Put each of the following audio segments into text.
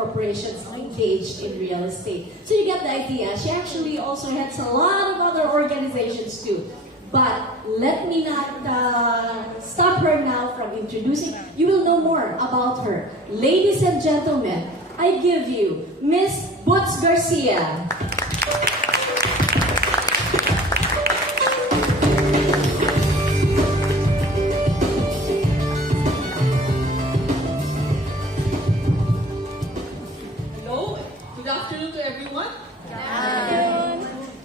corporations engaged in real estate. So you get the idea. She actually also heads a lot of other organizations too. But let me not stop her now from introducing. You will know more about her. Ladies and gentlemen, I give you Miss Boots Garcia. Hello, good afternoon to everyone.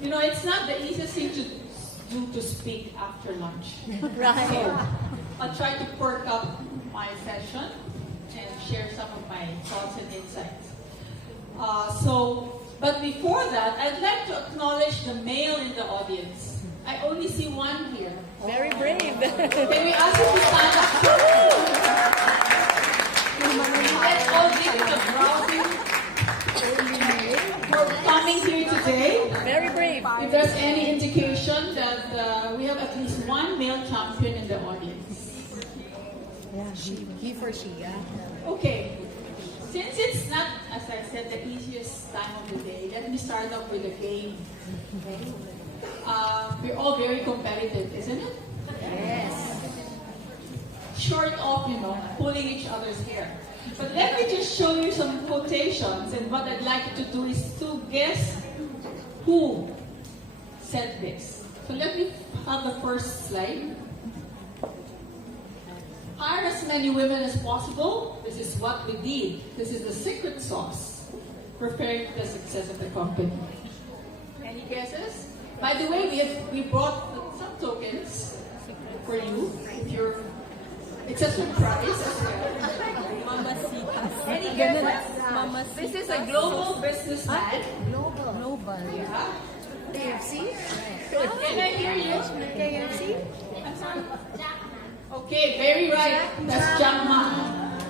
You know, it's not the easiest thing to do to speak after lunch. Right. So, I'll try to perk up my session and share some of my thoughts and insights. But before that, I'd like to acknowledge the male in the audience. I only see one here. Very brave. Can we ask you to stand up? Let's all give him a browsing for coming here today. Very brave. If there's any indication that we have at least one male champion in the audience. He for she, yeah. Okay. Since it's not, as I said, the easiest time of the day, let me start off with a game. We're all very competitive, isn't it? Yes. Short of, pulling each other's hair. But let me just show you some quotations, and what I'd like you to do is to guess who said this. So let me have the first slide. Hire as many women as possible. This is what we did. This is the secret sauce, referring to the success of the company. Any guesses? By the way, we brought some tokens for you. It's a surprise as well. Any guesses? This is a global businessman. Global. Yeah. KFC? Can I hear you? KFC? Okay, very right. That's Jack Ma.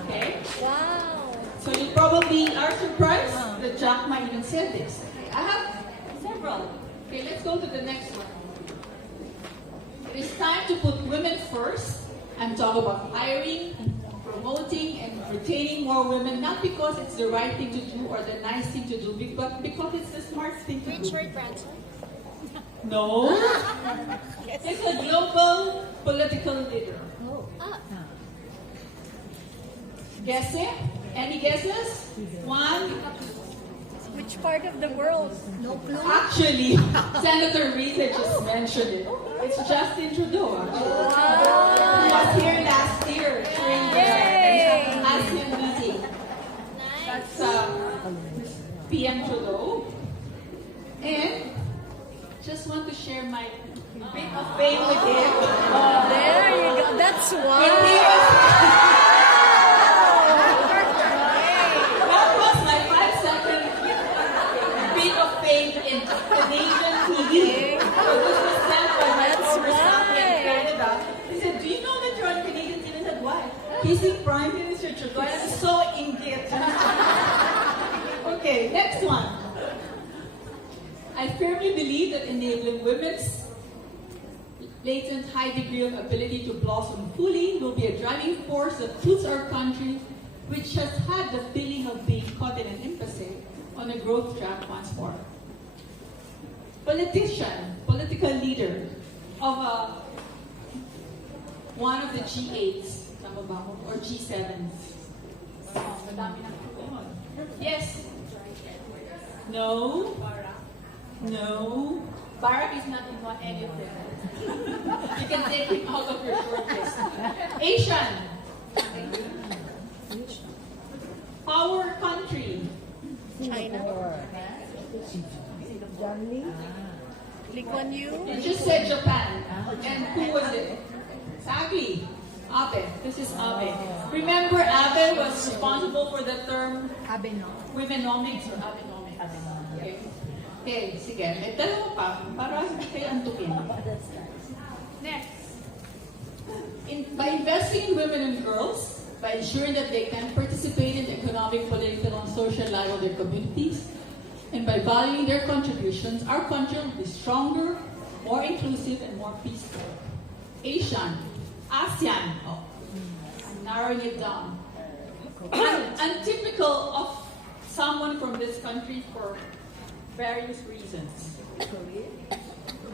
Okay. Wow. So you probably are surprised that Jack Ma even said this. Okay, I have several. Okay, let's go to the next one. It is time to put women first. I'm talking about hiring, promoting, and retaining more women, not because it's the right thing to do or the nice thing to do, but because it's the smart thing to do. Richard Branson? No. It's a global political leader. Guessing? Any guesses? One. Which part of the world? No clue. Actually, Senator Reid had just mentioned it. It's Justin Trudeau, actually. He was here last year during the ASEAN meeting. That's PM Trudeau. And just want to share my bit of fame with him. There you go. That's When why. he that was my 5-second bit of fame in Canadian TV. So this was sent by my That's former staff in why. Canada. He said, "Do you know that you're on Canadian TV?" I said, "Why?" Kissing Prime Minister Trudeau. I was so engaged. Okay, next one. I firmly believe that enabling women's latent high degree of ability to blossom fully will be a driving force that puts our country, which has had the feeling of being caught in an impasse, on a growth track once more. Politician, political leader of one of the G8s, tama ba ako? Or G7s. Madami na ako. Yes. No. No. Barack is not in any of them. You can take him out of your short list. Asian. Our country. China. Lee Kuan Yew. You just said Japan. And who was it? Exactly. Abe. This is Abe. Remember, Abe was responsible for the term womenomics or Abenomics. Okay. Okay, sige. May dalawa pa para kayo antukin. Next. By investing in women and girls, by ensuring that they can participate in the economic, political, and social life of their communities, and by valuing their contributions, our country will be stronger, more inclusive, and more peaceful. ASEAN. ASEAN. Oh, I'm narrowing it down. Untypical of someone from this country for various reasons?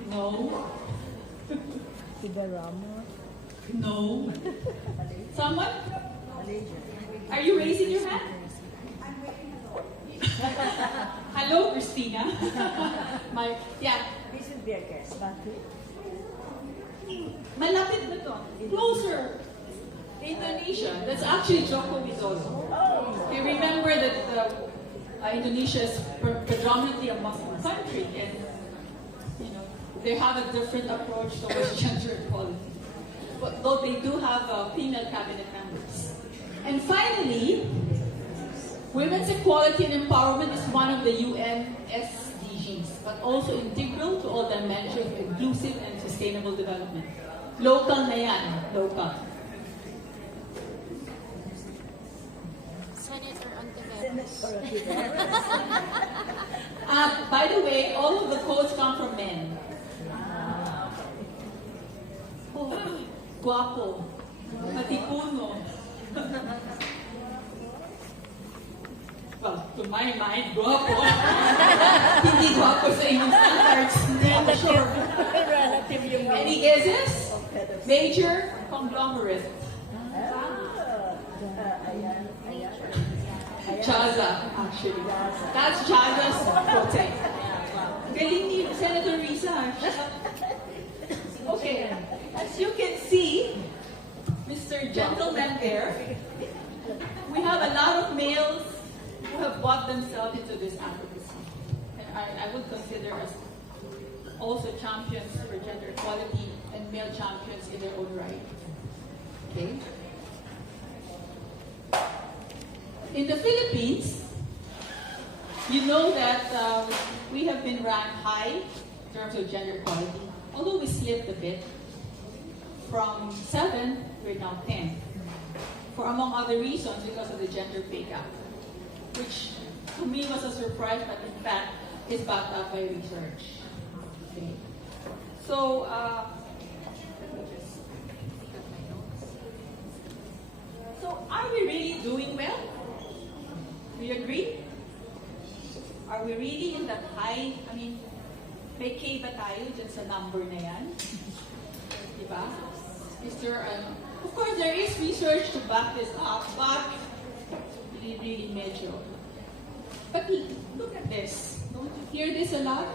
No. No. Someone? Are you raising your hand? Hello, Christina. Yeah. This will be a guest. Malapit na to. Closer. Indonesia. That's actually Joko Widodo. You remember that Indonesia is predominantly a Muslim country, and they have a different approach towards gender equality. But though they do have female cabinet members. And finally, women's equality and empowerment is one of the UN SDGs, but also integral to all dimensions of inclusive and sustainable development. Local na yan, local. Senator Ontiveros. By the way, all of the quotes come from men. Oh, guapo, matipuno. Well, to my mind, guapo. Hindi guapo sa inyong standards. Hindi ako sure. Relative yung Any guesses? Major conglomerate. Chaza, actually. That's Chaza's quote. Galing ni Senator Risa. Okay, as you can see, Mr. Gentleman there, we have a lot of males who have bought themselves into this advocacy. And I would consider us also champions for gender equality and male champions in their own right. Okay? In the Philippines, you know that we have been ranked high in terms of gender equality, although we slipped a bit. From 7, we're now 10. For among other reasons, because of the gender pay gap, which to me was a surprise, but in fact is backed up by research. Okay. So, are we really doing well? Do you agree? Are we really in that high? I mean, may K ba tayo dyan sa number na yan? Diba? Of course, there is research to back this up, but really medyo. But look at this. Don't you hear this a lot?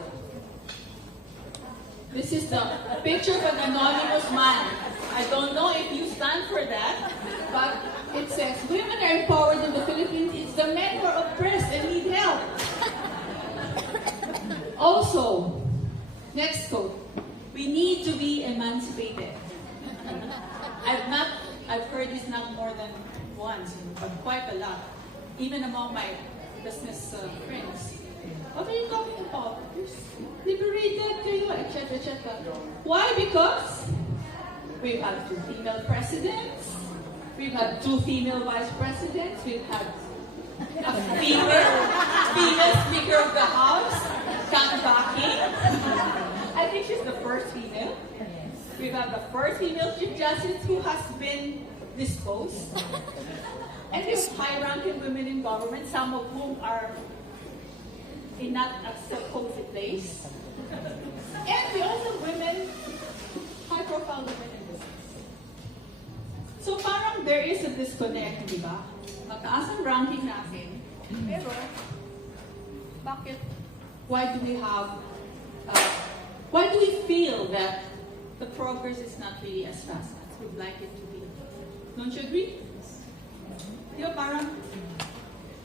This is the picture of an anonymous man. I don't know if you stand for that, but it says, women are empowered in the Philippines. It's the men who are oppressed and need help. Also, next quote, we need to be emancipated. I've heard this not more than once, but quite a lot, even among my business friends. What are you talking about? Liberated kayo, etc., etc. Why? Because we've had 2 female presidents, we've had 2 female vice presidents, we've had a female Speaker of the House, Kang Baki. I think she's the first female. We've had the first female Chief Justice who has been disposed. And there's high-ranking women in government, some of whom are in not a supposed place. And we also have women, high-profile women in business. So parang there is a disconnect, di ba? Mataas ang ranking natin, pero bakit? Why do we feel that the progress is not really as fast as we'd like it to be? Don't you agree? Di ba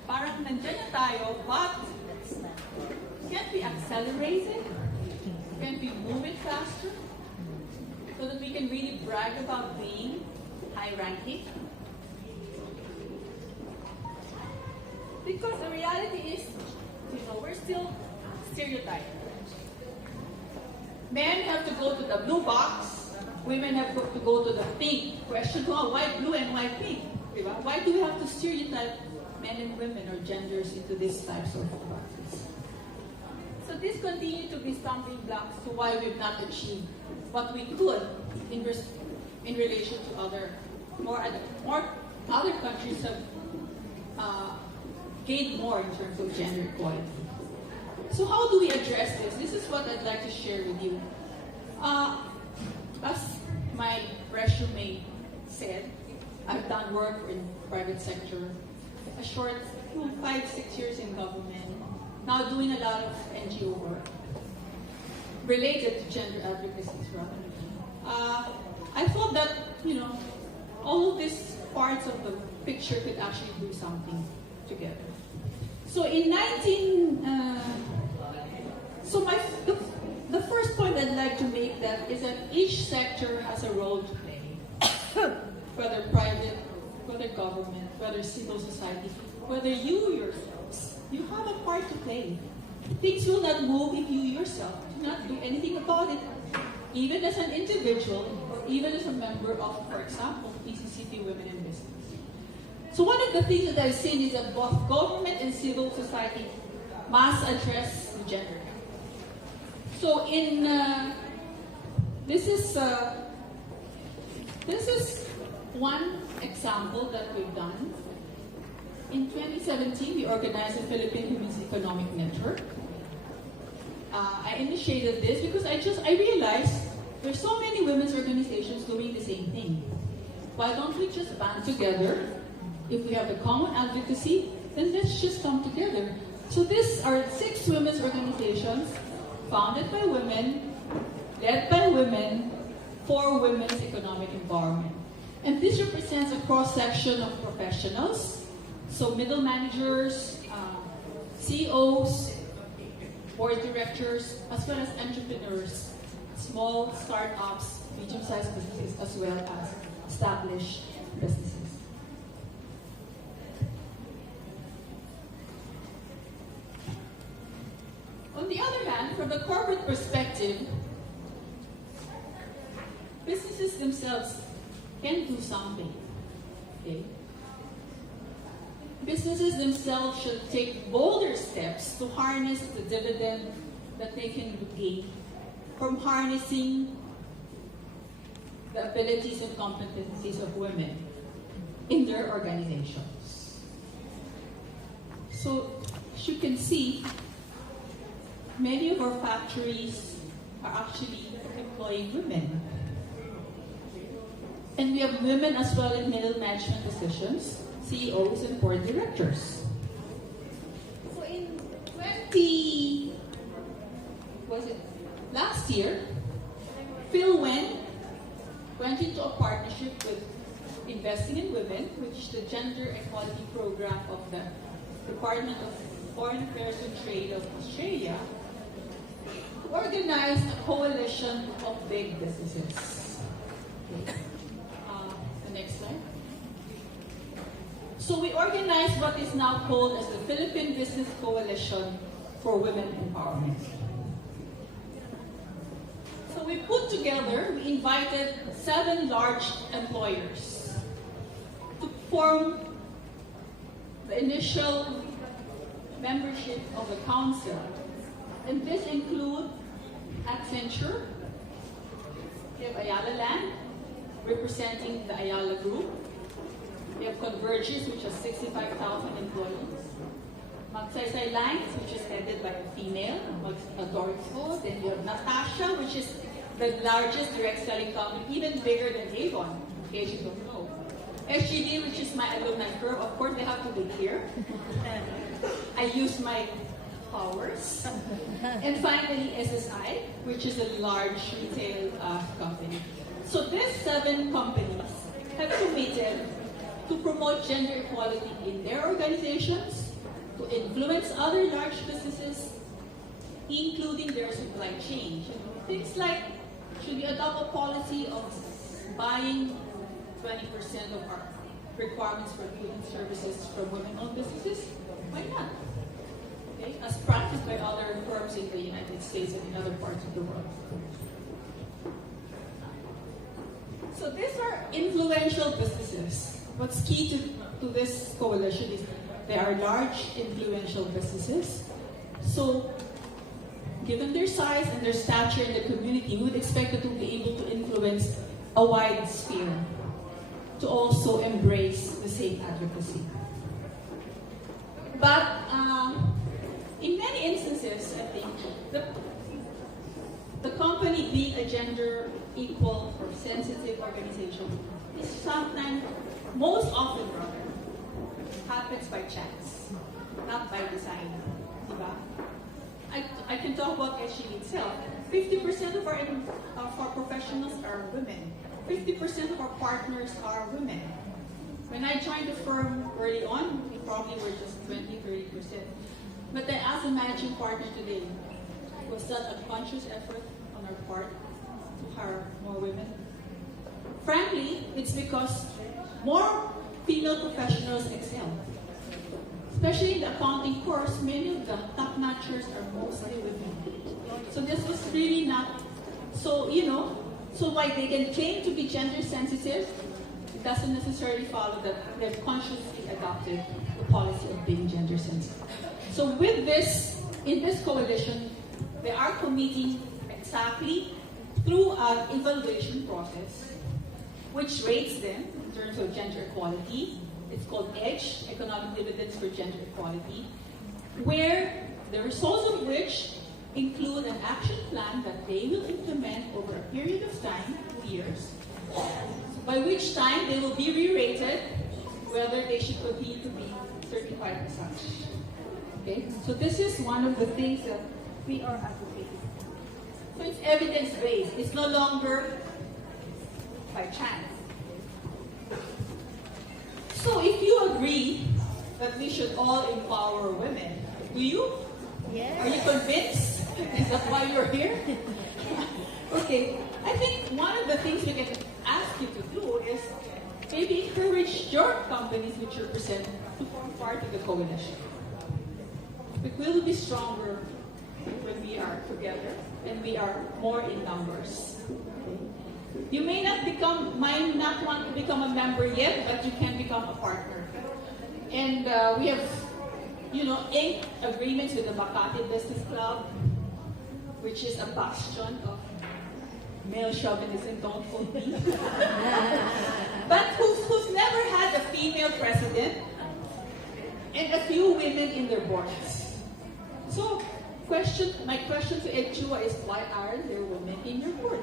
parang nandiyan na tayo, but can't we accelerate it? Can't we move it faster? So that we can really brag about being high-ranking? Because the reality is, we're still stereotyped. Men have to go to the blue box, women have to go to the pink. Question, why blue and why pink? Why do we have to stereotype men and women or genders into these types of boxes? So this continues to be stumbling blocks to why we've not achieved what we could in relation to other countries have gain more in terms of gender equality. So how do we address this? This is what I'd like to share with you. As my resume said, I've done work in private sector, a short 5-6 years in government, now doing a lot of NGO work related to gender advocacy as well. I thought that, all of these parts of the picture could actually do something together. So the first point I'd like to make that is that each sector has a role to play, whether private, whether government, whether civil society, whether you yourselves, you have a part to play. Things will not move if you yourself do not do anything about it, even as an individual or even as a member of, for example, PCCP Women in Business. So one of the things that I've seen is that both government and civil society must address the gender gap. So this is one example that we've done. In 2017, we organized the Philippine Women's Economic Network. I initiated this because I realized there's so many women's organizations doing the same thing. Why don't we just band together? If we have a common advocacy, then let's just come together. So these are 6 women's organizations founded by women, led by women, for women's economic empowerment. And this represents a cross-section of professionals, so middle managers, CEOs, board directors, as well as entrepreneurs, small startups, medium-sized businesses, as well as established businesses. On the other hand, from the corporate perspective, businesses themselves can do something. Okay? Businesses themselves should take bolder steps to harness the dividend that they can gain from harnessing the abilities and competencies of women in their organizations. So, as you can see, many of our factories are actually employing women. And we have women as well in middle management positions, CEOs and board directors. So in last year, Phil Wen went into a partnership with Investing in Women, which is the gender equality program of the Department of Foreign Affairs and Trade of Australia, to organize a coalition of big businesses. Okay. The next slide. So we organized what is now called as the Philippine Business Coalition for Women Empowerment. So we invited 7 large employers to form the initial membership of the council. And this include Accenture, we have Ayala Land, representing the Ayala Group. We have Convergys, which has 65,000 employees. Magsaysay Lines, which is headed by a female, Dorothy. Then we have Natasha, which is the largest direct selling company, even bigger than Avon, in case you don't know. SGD, which is my alumni firm. Of course, they have to be here. I use my powers. And finally, SSI, which is a large retail company. So these 7 companies have committed to promote gender equality in their organizations, to influence other large businesses, including their supply chain. Things like, should we adopt a policy of buying 20% of our requirements for goods and services from women-owned businesses? Why not? Okay? As practiced by other firms in the United States and in other parts of the world. So these are influential businesses. What's key to this coalition is they are large, influential businesses. So, given their size and their stature in the community, we would expect them to be able to influence a wide sphere, to also embrace the same advocacy. But in many instances, I think, the company being a gender equal or sensitive organization is sometimes, most often rather, happens by chance, not by design. Diba? I can talk about HG itself. 50% of our professionals are women. 50% of our partners are women. When I joined the firm early on, we probably were just 20-30%. But then as a managing partner today, was that a conscious effort on our part to hire more women? Frankly, it's because more female professionals excel. Especially in the accounting course, many of the top-notchers are mostly women. So this was really not, so why they can claim to be gender sensitive, it doesn't necessarily follow that they've consciously adopted the policy of being gender sensitive. So with this, in this coalition, they are committing exactly through an evaluation process, which rates them in terms of gender equality. It's called EDGE, Economic Dividends for Gender Equality, where the results of which include an action plan that they will implement over a period of time, 2 years, by which time they will be re-rated whether they should continue to be certified as such. Okay? So this is one of the things that we are advocating. So it's evidence-based. It's no longer by chance. So if you agree that we should all empower women, do you? Yes. Are you convinced? Is that why you're here? Okay. I think one of the things we can ask you to do is maybe encourage your companies which you represent to form part of the coalition. We will be stronger when we are together and we are more in numbers. You might not want to become a member yet, but you can become a partner. And we have, inked agreements with the Makati Business Club, which is a bastion of male chauvinism, don't quote me. But who's never had a female president and a few women in their boards. So, my question to Ed Chua is, why aren't there women in your board?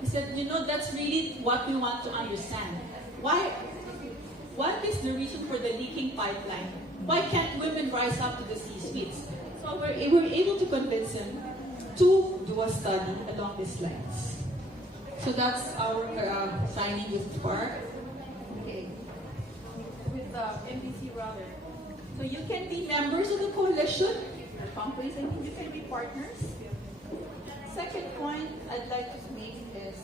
He said, that's really what we want to understand. What is the reason for the leaking pipeline? Why can't women rise up to the C-suites? So we're able to convince him to do a study along these lines. So that's our signing with Spark. Okay. With MBC rather. So you can be members of the coalition, or companies, and you can be partners. Second point I'd like to make is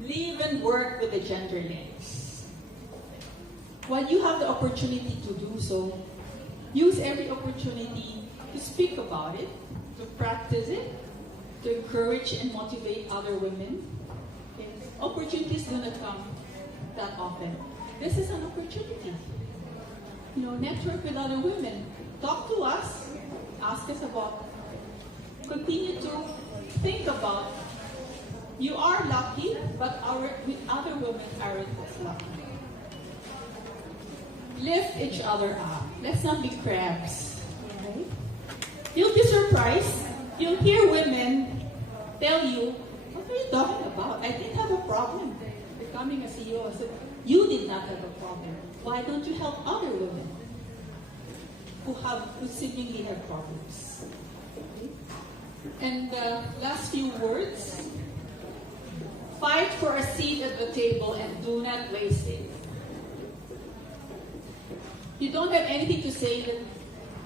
live and work with the gender lens. While you have the opportunity to do so, use every opportunity to speak about it, to practice it, to encourage and motivate other women. Okay. Opportunities do not come that often. This is an opportunity. Network with other women. Talk to us. Ask us about. Continue to think about. You are lucky, but other women aren't as lucky. Lift each other up. Let's not be crabs. Okay? You'll be surprised. You'll hear women tell you, what are you talking about? I didn't have a problem becoming a CEO. I said, you did not have a problem. Why don't you help other women who seemingly have problems? Okay? And last few words. Fight for a seat at the table and do not waste it. You don't have anything to say that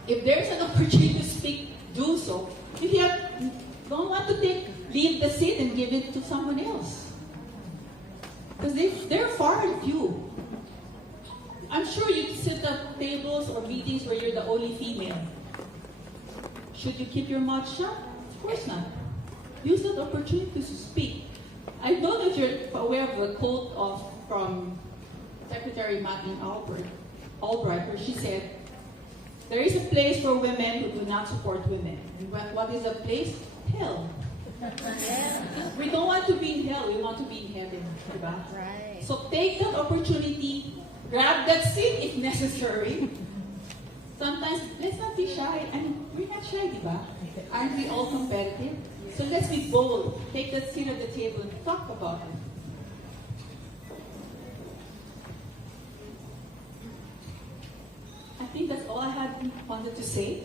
if there's an opportunity to speak, do so. If you don't want to leave the seat and give it to someone else. Because they're far and few. I'm sure you sit at tables or meetings where you're the only female. Should you keep your mouth shut? Of course not. Use that opportunity to speak. I know that you're aware of the quote from Secretary Madeleine Albright, where she said, there is a place for women who do not support women. And what is a place? Hell. We don't want to be in hell, we want to be in heaven. Diba? Right. So take that opportunity, grab that seat if necessary. Sometimes, let's not be shy. I mean, we're not shy, diba? Aren't we all competitive? So let's be bold. Take that seat at the table and talk about it. I think that's all I wanted to say.